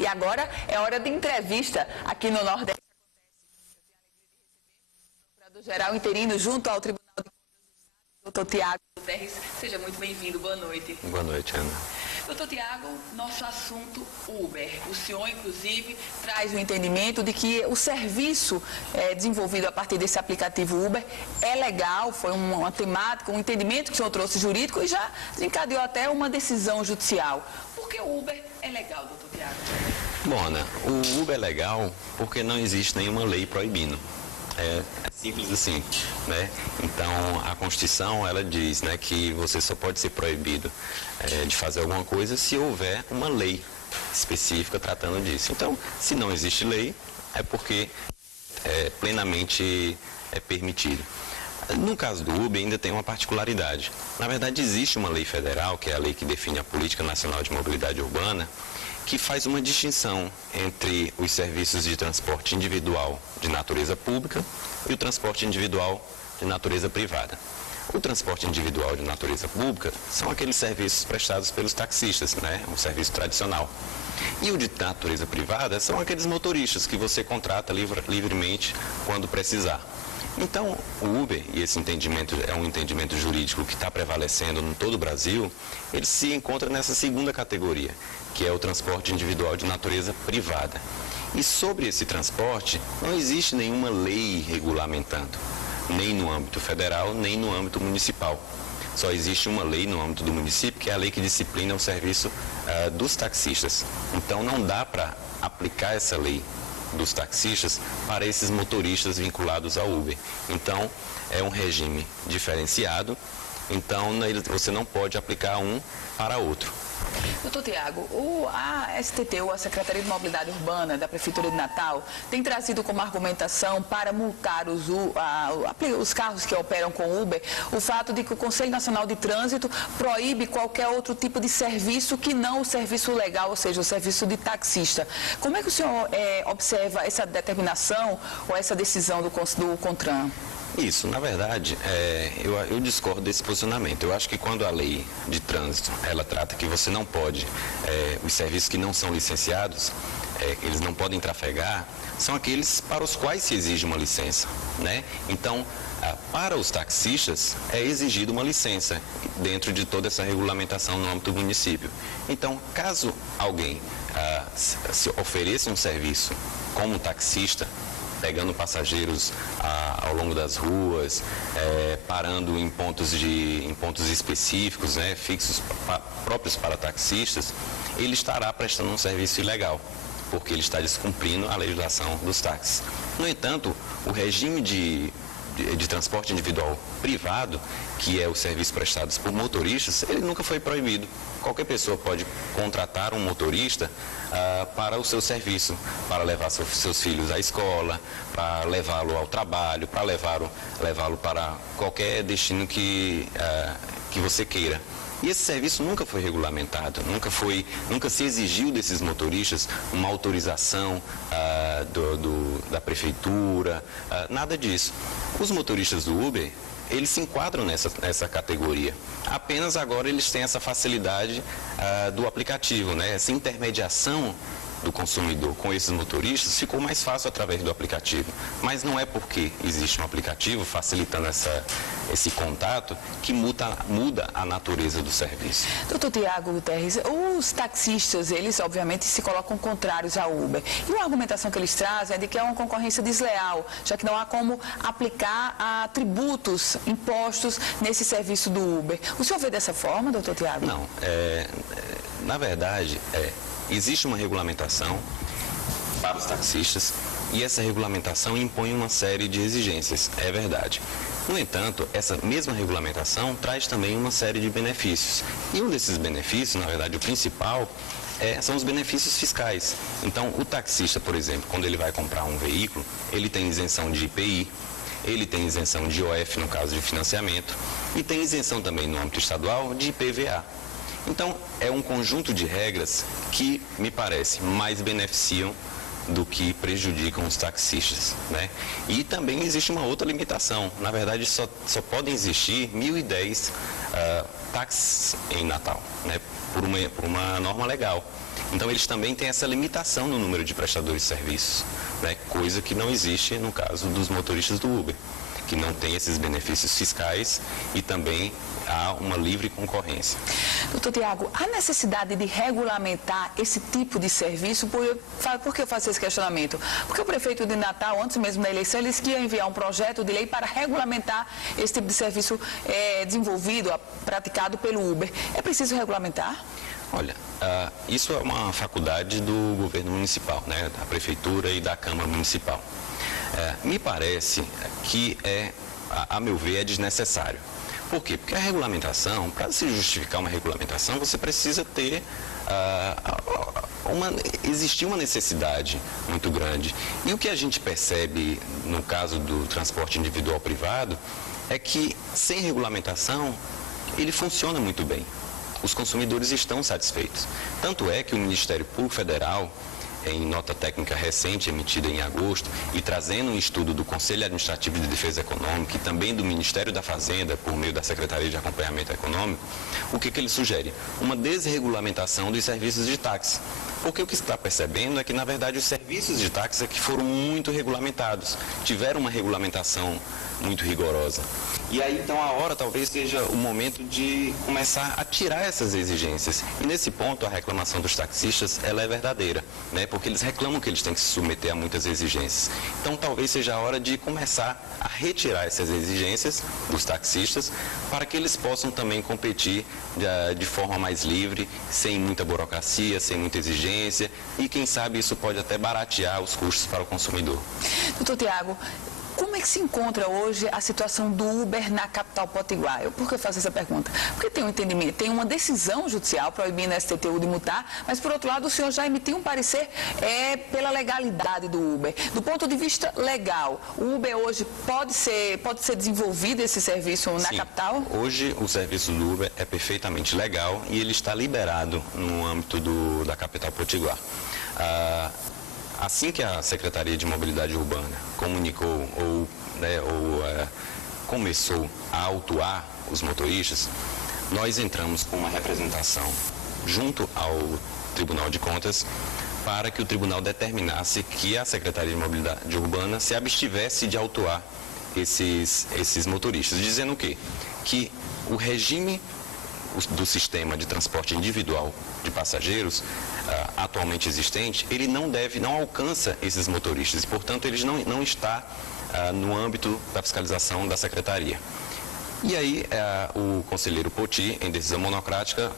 E agora é hora de entrevista aqui no Nordeste. O procurador-geral interino junto ao Tribunal de Contas do Estado, Dr. Tiago Guterres. Seja muito bem-vindo. Boa noite. Boa noite, Ana. Doutor Tiago, nosso assunto Uber. O senhor, inclusive, traz o entendimento de que o serviço desenvolvido a partir desse aplicativo Uber é legal, foi uma temática, um entendimento que o senhor trouxe jurídico e já desencadeou até uma decisão judicial. Por que o Uber é legal, doutor Tiago? Bom, Ana, o Uber é legal porque não existe nenhuma lei proibindo. É simples assim, né? Então, a Constituição, ela diz, né, que você só pode ser proibido de fazer alguma coisa se houver uma lei específica tratando disso. Então, se não existe lei, é porque plenamente é permitido. No caso do Uber, ainda tem uma particularidade. Na verdade, existe uma lei federal, que é a lei que define a Política Nacional de Mobilidade Urbana, que faz uma distinção entre os serviços de transporte individual de natureza pública e o transporte individual de natureza privada. O transporte individual de natureza pública são aqueles serviços prestados pelos taxistas, né? Um serviço tradicional. E o de natureza privada são aqueles motoristas que você contrata livremente quando precisar. Então, o Uber, e esse entendimento é um entendimento jurídico que está prevalecendo em todo o Brasil, ele se encontra nessa segunda categoria, que é o transporte individual de natureza privada. E sobre esse transporte, não existe nenhuma lei regulamentando, nem no âmbito federal, nem no âmbito municipal. Só existe uma lei no âmbito do município, que é a lei que disciplina o serviço dos taxistas. Então, não dá para aplicar essa lei dos taxistas para esses motoristas vinculados ao Uber. Então, é um regime diferenciado, então você não pode aplicar um para outro. Doutor Tiago, a STTU, a Secretaria de Mobilidade Urbana da Prefeitura de Natal, tem trazido como argumentação para multar os carros que operam com Uber o fato de que o Conselho Nacional de Trânsito proíbe qualquer outro tipo de serviço que não o serviço legal, ou seja, o serviço de taxista. Como é que o senhor observa essa determinação ou essa decisão do CONTRAN? Isso, na verdade, eu discordo desse posicionamento. Eu acho que quando a lei de trânsito, ela trata que você não pode, os serviços que não são licenciados, eles não podem trafegar, são aqueles para os quais se exige uma licença, né? Então, para os taxistas, é exigida uma licença dentro de toda essa regulamentação no âmbito do município. Então, caso alguém se ofereça um serviço como taxista, pegando passageiros ao longo das ruas, parando em pontos específicos, né, fixos próprios para taxistas, ele estará prestando um serviço ilegal, porque ele está descumprindo a legislação dos táxis. No entanto, o regime de transporte individual privado, que é o serviço prestado por motoristas, ele nunca foi proibido. Qualquer pessoa pode contratar um motorista para o seu serviço, para levar seus filhos à escola, para levá-lo ao trabalho, para levá-lo para qualquer destino que você queira. E esse serviço nunca foi regulamentado, nunca se exigiu desses motoristas uma autorização da prefeitura, nada disso. Os motoristas do Uber, eles se enquadram nessa categoria. Apenas agora eles têm essa facilidade do aplicativo, né? Essa intermediação do consumidor com esses motoristas ficou mais fácil através do aplicativo. Mas não é porque existe um aplicativo facilitando esse contato que muda a natureza do serviço. Doutor Tiago Guterres, os taxistas, eles obviamente se colocam contrários ao Uber. E uma argumentação que eles trazem é de que é uma concorrência desleal, já que não há como aplicar tributos, impostos nesse serviço do Uber. O senhor vê dessa forma, doutor Tiago? Não, na verdade, existe uma regulamentação para os taxistas e essa regulamentação impõe uma série de exigências, é verdade. No entanto, essa mesma regulamentação traz também uma série de benefícios. E um desses benefícios, na verdade, o principal, são os benefícios fiscais. Então, o taxista, por exemplo, quando ele vai comprar um veículo, ele tem isenção de IPI, ele tem isenção de IOF no caso de financiamento e tem isenção também no âmbito estadual de IPVA. Então, é um conjunto de regras que, me parece, mais beneficiam do que prejudicam os taxistas, né? E também existe uma outra limitação. Na verdade, só podem existir 1.010 táxis em Natal, né? Por uma norma legal. Então, eles também têm essa limitação no número de prestadores de serviços, né? Coisa que não existe no caso dos motoristas do Uber, que não tem esses benefícios fiscais e também há uma livre concorrência. Doutor Tiago, há necessidade de regulamentar esse tipo de serviço? Por que eu faço esse questionamento? Porque o prefeito de Natal, antes mesmo da eleição, ele disse que ia enviar um projeto de lei para regulamentar esse tipo de serviço desenvolvido, praticado pelo Uber. É preciso regulamentar? Olha, isso é uma faculdade do governo municipal, né, da prefeitura e da Câmara Municipal. Me parece que, a meu ver, é desnecessário. Por quê? Porque a regulamentação, para se justificar uma regulamentação, você precisa ter existir uma necessidade muito grande. E o que a gente percebe no caso do transporte individual privado é que, sem regulamentação, ele funciona muito bem. Os consumidores estão satisfeitos. Tanto é que o Ministério Público Federal, em nota técnica recente, emitida em agosto, e trazendo um estudo do Conselho Administrativo de Defesa Econômica e também do Ministério da Fazenda, por meio da Secretaria de Acompanhamento Econômico, o que ele sugere? Uma desregulamentação dos serviços de táxi. Porque o que se está percebendo é que, na verdade, os serviços de táxi é que foram muito regulamentados, tiveram uma regulamentação muito rigorosa. E aí, então, a hora talvez seja o momento de começar a tirar essas exigências. E nesse ponto, a reclamação dos taxistas, ela é verdadeira, né? Porque eles reclamam que eles têm que se submeter a muitas exigências. Então, talvez seja a hora de começar a retirar essas exigências dos taxistas para que eles possam também competir de forma mais livre, sem muita burocracia, sem muita exigência, e quem sabe isso pode até baratear os custos para o consumidor. Doutor Tiago, como é que se encontra hoje a situação do Uber na capital potiguar? Por que eu faço essa pergunta? Porque tem um entendimento, tem uma decisão judicial proibindo a STTU de multar, mas por outro lado o senhor já emitiu um parecer pela legalidade do Uber. Do ponto de vista legal, o Uber hoje pode ser desenvolvido esse serviço na capital? Hoje o serviço do Uber é perfeitamente legal e ele está liberado no âmbito da capital potiguar. Assim que a Secretaria de Mobilidade Urbana comunicou começou a autuar os motoristas, nós entramos com uma representação junto ao Tribunal de Contas para que o tribunal determinasse que a Secretaria de Mobilidade Urbana se abstivesse de autuar esses motoristas, dizendo o quê? Que o regime do sistema de transporte individual de passageiros atualmente existente, ele não alcança esses motoristas e, portanto, ele não está no âmbito da fiscalização da Secretaria. E aí, o conselheiro Poti, em decisão monocrática,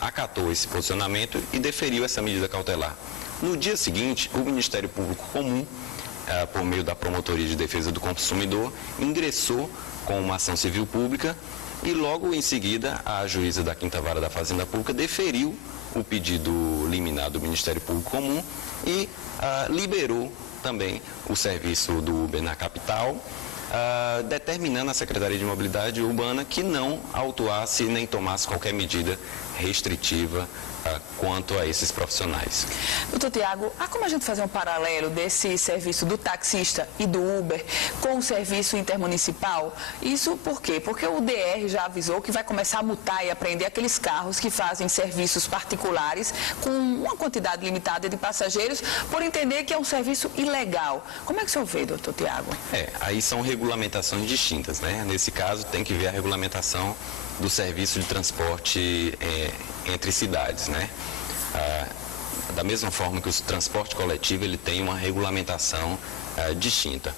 acatou esse posicionamento e deferiu essa medida cautelar. No dia seguinte, o Ministério Público Comum, por meio da Promotoria de Defesa do Consumidor, ingressou com uma ação civil pública e logo em seguida a juíza da 5ª Vara da Fazenda Pública deferiu o pedido liminar do Ministério Público Comum e liberou também o serviço do Uber na capital, determinando à Secretaria de Mobilidade Urbana que não autuasse nem tomasse qualquer medida restritiva quanto a esses profissionais. Doutor Tiago, há como a gente fazer um paralelo desse serviço do taxista e do Uber com o serviço intermunicipal? Isso por quê? Porque o DR já avisou que vai começar a multar e apreender aqueles carros que fazem serviços particulares com uma quantidade limitada de passageiros por entender que é um serviço ilegal. Como é que o senhor vê, doutor Tiago? Aí são regulamentações distintas, né? Nesse caso tem que ver a regulamentação do serviço de transporte entre cidades, né? Da mesma forma que o transporte coletivo ele tem uma regulamentação distinta.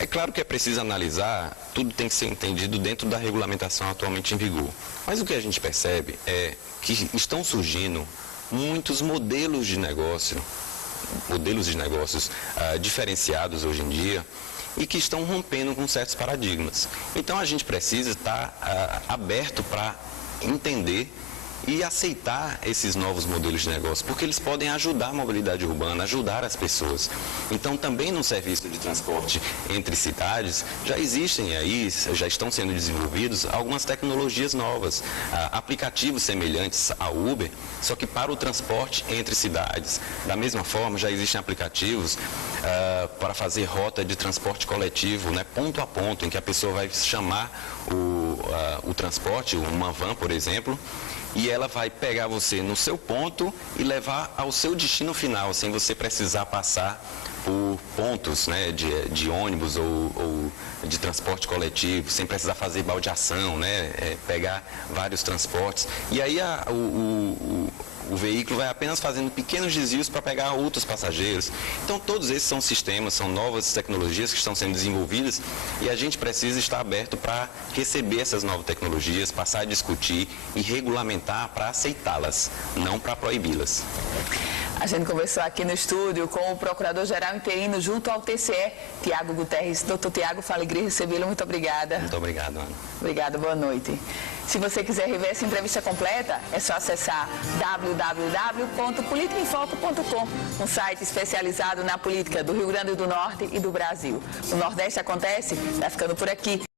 É claro que é preciso analisar, tudo tem que ser entendido dentro da regulamentação atualmente em vigor. Mas o que a gente percebe é que estão surgindo muitos modelos de negócios diferenciados hoje em dia, e que estão rompendo com certos paradigmas. Então a gente precisa estar aberto para entender e aceitar esses novos modelos de negócio, porque eles podem ajudar a mobilidade urbana, ajudar as pessoas. Então também no serviço de transporte entre cidades, já existem aí, já estão sendo desenvolvidos algumas tecnologias novas, aplicativos semelhantes ao Uber, só que para o transporte entre cidades. Da mesma forma, já existem aplicativos para fazer rota de transporte coletivo, né, ponto a ponto, em que a pessoa vai chamar o transporte, uma van, por exemplo, e ela vai pegar você no seu ponto e levar ao seu destino final, sem você precisar passar por pontos, né, de ônibus ou de transporte coletivo, sem precisar fazer baldeação, né, pegar vários transportes. E aí o veículo vai apenas fazendo pequenos desvios para pegar outros passageiros. Então, todos esses são sistemas, são novas tecnologias que estão sendo desenvolvidas e a gente precisa estar aberto para receber essas novas tecnologias, passar a discutir e regulamentar para aceitá-las, não para proibi-las. A gente conversou aqui no estúdio com o Procurador-Geral Interino junto ao TCE, Tiago Guterres. Doutor Tiago, fala alegria recebê-lo. Muito obrigada. Muito obrigado, Ana. Obrigada, boa noite. Se você quiser rever essa entrevista completa, é só acessar www.politicaemfoco.com, um site especializado na política do Rio Grande do Norte e do Brasil. O Nordeste Acontece, vai ficando por aqui.